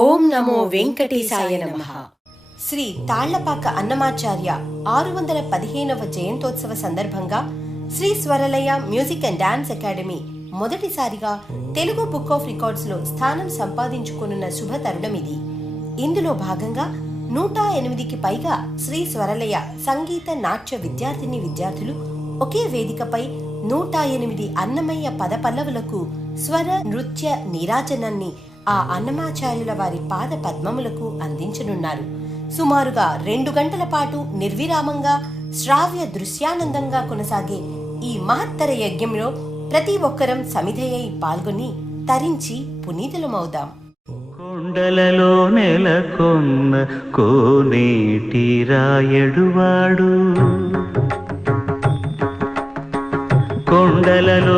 ఓం నమో వెంకటేశాయ నమ. శ్రీ తాళ్ళపాక అన్నమాచార్య ఆరు వందల పదిహేనవ జయంతోత్సవ సందర్భంగా Shri Swaralaya music and dance academy మొదటిసారిగా తెలుగు బుక్ ఆఫ్ రికార్డ్స్లో స్థానం సంపాదించుకున్న శుభ తరుణం ఇది. ఇందులో భాగంగా నూట ఎనిమిదికి పైగా శ్రీ స్వరలయ సంగీత నాట్య విద్యార్థిని విద్యార్థులు ఒకే వేదికపై నూట ఎనిమిది అన్నమయ్య పద పల్లవులకు స్వర నృత్య నీరాజనాన్ని ఆ అన్నమాచార్యుల వారి పాద పద్మములకు అందించనున్నారు. సుమారుగా రెండు గంటల పాటు నిర్విరామంగా శ్రావ్య దృశ్యానందంగా కొనసాగే ఈ మహత్తర యజ్ఞంలో ప్రతి ఒక్కరం సమిధయ్యై పాల్గొని తరించి పునీతులమవుదాం. కొండలలో నెలకొన్న కోనేటి రాయడువాడు కొండలలో